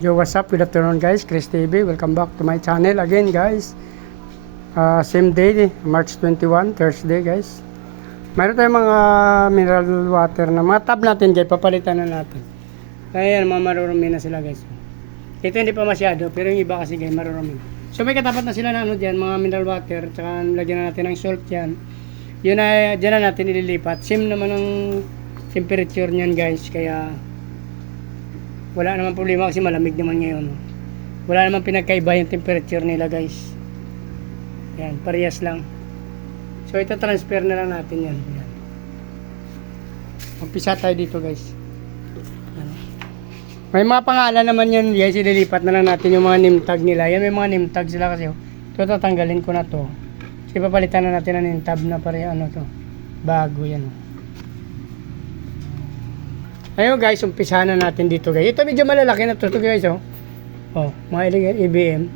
Yo, what's up? Good afternoon guys, Chris TV. Welcome back to my channel again guys. Same day, March 21, Thursday guys. Mayroon tayong mga mineral water na mga tab natin guys, papalitan na natin. Kaya yan, mga marurumi na sila guys. Ito hindi pa masyado, pero yung iba kasi guys, marurumi. So may katapat na sila na ano dyan, mga mineral water, tsaka lagyan na natin ng salt yan. Yun na, dyan na natin ililipat. Same naman ang temperature niyan guys, kaya wala naman problema kasi malamig naman ngayon. Wala naman pinagkaiba yung temperature nila guys. Yan, parehas lang. So ito transfer na lang natin yan. Yan. Umpisa tayo dito guys. Yan. May mga pangalan naman yan guys, ililipat na lang natin yung mga name tag nila. Yan, may mga name tag sila kasi. Ito tatanggalin ko na to. Kasi papalitan na natin ang name tag na pareha ano to. Bago yan. Ayun guys, umpisahan na natin dito guys. Ito medyo malalaki na to guys oh. Oh, mga EBM.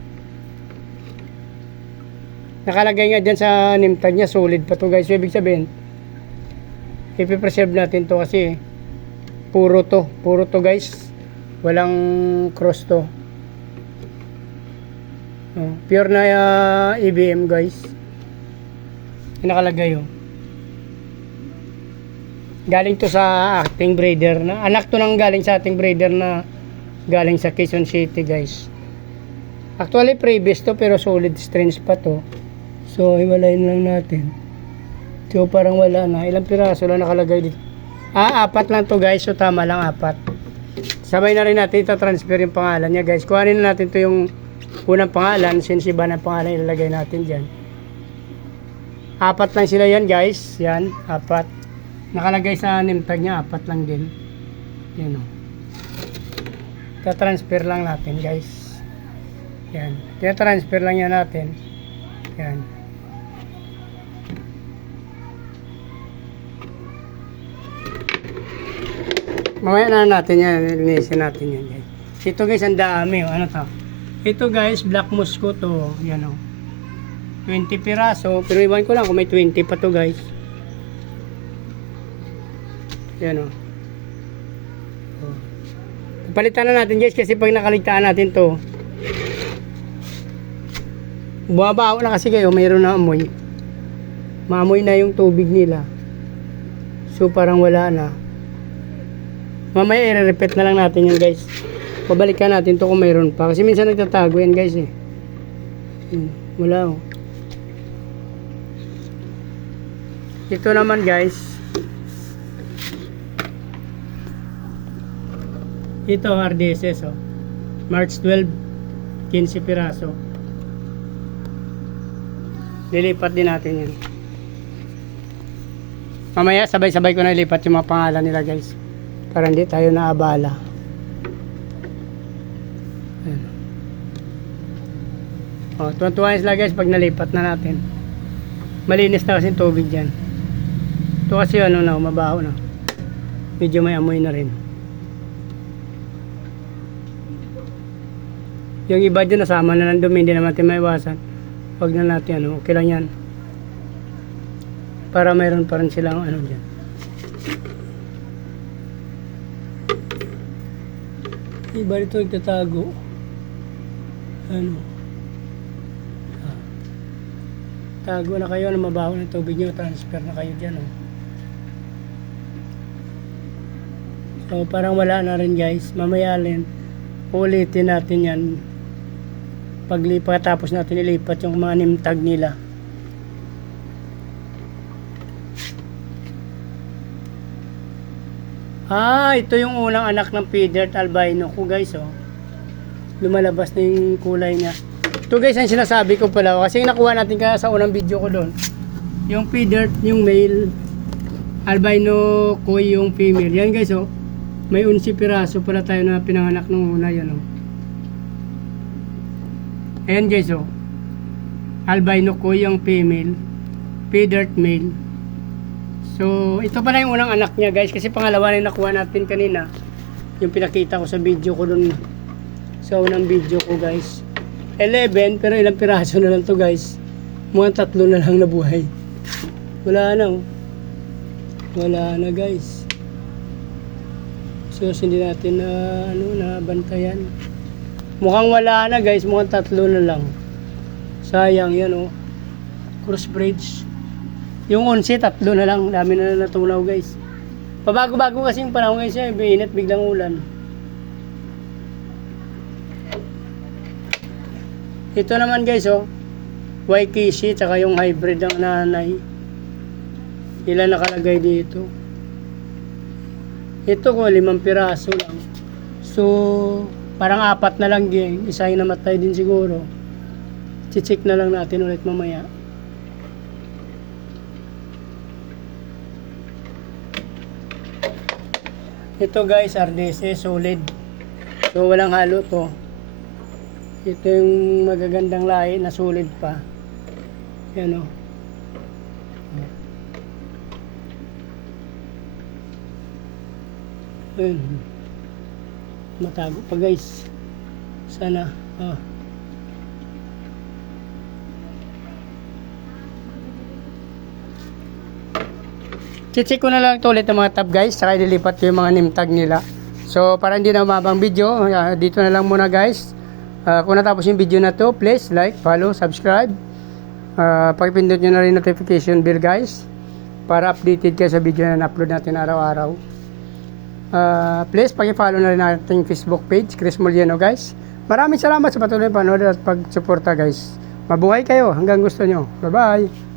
Nakalagay nga dyan sa name tag niya, solid pa to guys. So, ibig sabihin, ipipreserve natin to kasi puro to guys. Walang cross to. Oh, pure na EBM guys. Yung nakalagay oh. Galing to sa ating breeder na anak to nang galing sa ating breeder na galing sa Quezon City guys. Actually previous to pero solid strange pa to. So hiwalayin lang natin. So parang wala na. Ilang piraso lang nakalagay dito? Apat lang to guys. So tama lang apat. Sabay na rin natin ita-transfer yung pangalan niya guys. Kuhanin na natin to yung unang pangalan since iba na pangalan ilalagay natin dyan. Apat lang sila yan guys. Yan, apat. Nakalagay sa name tag niya, apat lang din. Yan o. Ita-transfer lang natin guys. Yan. Ita-transfer lang yan natin. Yan. Mamaya na natin yan. Linisin natin yan guys. Ito guys, ang dami. Ano to? Ito guys, black musco to. Yan o. 20 piraso. Pero iwan ko lang kung may 20 pa to guys. Yan o. Palitan na natin guys kasi pag nakaligtaan natin to bumabaho na kasi kayo, mayroon na amoy. Maamoy na yung tubig nila. So parang wala na. Mamaya i-repeat na lang natin yan guys. Pabalikan natin to kung mayroon pa. Kasi minsan nagtatago yan guys eh. Wala o. Ito naman guys. Ito RDSS oh. March 12, 15 piraso. Lilipat din natin yan. Mamaya sabay-sabay ko na ilipat yung mga pangalan nila guys. Para hindi tayo naabala. Ayan. Oh, tuwan-tuwan sila guys pag nalipat na natin. Malinis na kasi yung tubig dyan. Ito kasi ano na, mabaho na. Medyo may amoy na rin. Yung iba dyan nasama na ng dumi, hindi naman natin maiwasan. Huwag na natin ano, okay lang yan. Para mayroon pa rin silang ano dyan. Iba dito nagtatago. Ano. Tago na kayo na mabaho ng tubig nyo, transfer na kayo dyan oh. So parang wala na rin guys. Mamaya rin ulitin natin yan. Paglipat tapos natin ilipat yung mga name tag nila. Ito yung unang anak ng feeder albino ko guys oh. Lumalabas na yung kulay niya. Ito guys ang sinasabi ko pala kasi yung nakuha natin kaya sa unang video ko doon. Yung feeder, yung male albino ko yung female. Yan guys oh. May 11 piraso pala tayo na pinanganak nung una yan oh. Ayan guys oh. Albino ko yung female, feathered male. So ito pala yung unang anak niya guys kasi pangalawa na yung nakuha natin kanina. Yung pinakita ko sa video ko dun. Sa unang video ko guys. 11 pero ilang piraso na lang to guys. Mukhang 3 na lang nabuhay. Wala na oh. Wala na guys. So hindi natin na bantayan. Mukhang wala na guys, mukhang 3 na lang. Sayang yan oh. Crossbridge. Yung 11, 3 na lang. Dami na natunaw guys. Pabago-bago kasi yung panahon guys, init biglang ulan. Ito naman guys oh, Waikiki tsaka yung hybrid ng nanay. Ilan nakalagay dito? Ito ko 5 piraso lang. So parang 4 na lang din. Isa yung namatay din siguro. Check na lang natin ulit mamaya. Ito guys, RDC solid. So walang halo to. Ito yung magagandang lahi na solid pa. Yan o. Ayun. Matago pa guys. Sana. Check ko na lang ito ulit ng mga tab guys. Saka ililipat ko yung mga name tag nila. So para hindi na umabang video, dito na lang muna guys. Kung natapos yung video na to, please like, follow, subscribe. Pakipindot nyo na rin notification bell guys para updated kayo sa video na upload natin araw-araw. Please pakifollow na rin natin Facebook page, Chris Molieno guys. Maraming salamat sa patuloy na panood at pagsuporta guys. Mabuhay kayo hanggang gusto nyo. Bye bye.